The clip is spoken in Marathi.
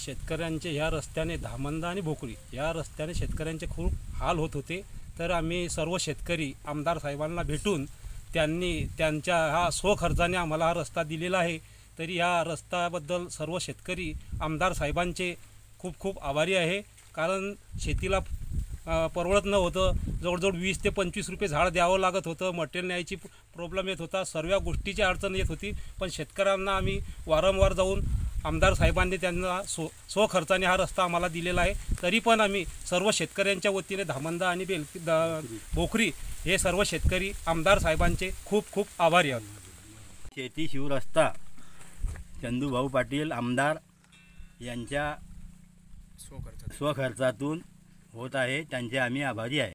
शेतकऱ्यांचे ह्या रस्त्याने धामंदा आणि भोकळी या रस्त्याने शेतकऱ्यांचे खूप हाल होत होते। तर आम्ही सर्व शेतकरी आमदार साहेबांना भेटून त्यांनी त्यांच्या हा स्वखर्चाने आम्हाला हा रस्ता दिलेला आहे। तरी या रस्त्याबद्दल सर्व शेतकरी आमदार साहेबांचे खूप खूप आभारी आहे। कारण शेतीला परवडत नव्हतं, जवळजवळ 20 ते 25 रुपये झाड द्यावं लागत होतं, मटेरियल न्यायची प्रॉब्लेम येत होता, सर्व गोष्टीची अडचण येत होती। पण शेतकऱ्यांना आम्ही वारंवार जाऊन आमदार साहेबांनी त्यांना स्वखर्चाने हा रस्ता आम्हाला दिलेला आहे। तरी पण आम्ही सर्व शेतकऱ्यांच्या वतीने धामंदा आणि भोकरी हे सर्व शेतकरी आमदार साहेबांचे खूप खूप आभारी आहोत। शेती शिवरस्ता चंदूभाऊ पाटील आमदार यांच्या स्वखर्चातून होत आहे, त्यांचे आम्ही आभारी आहे।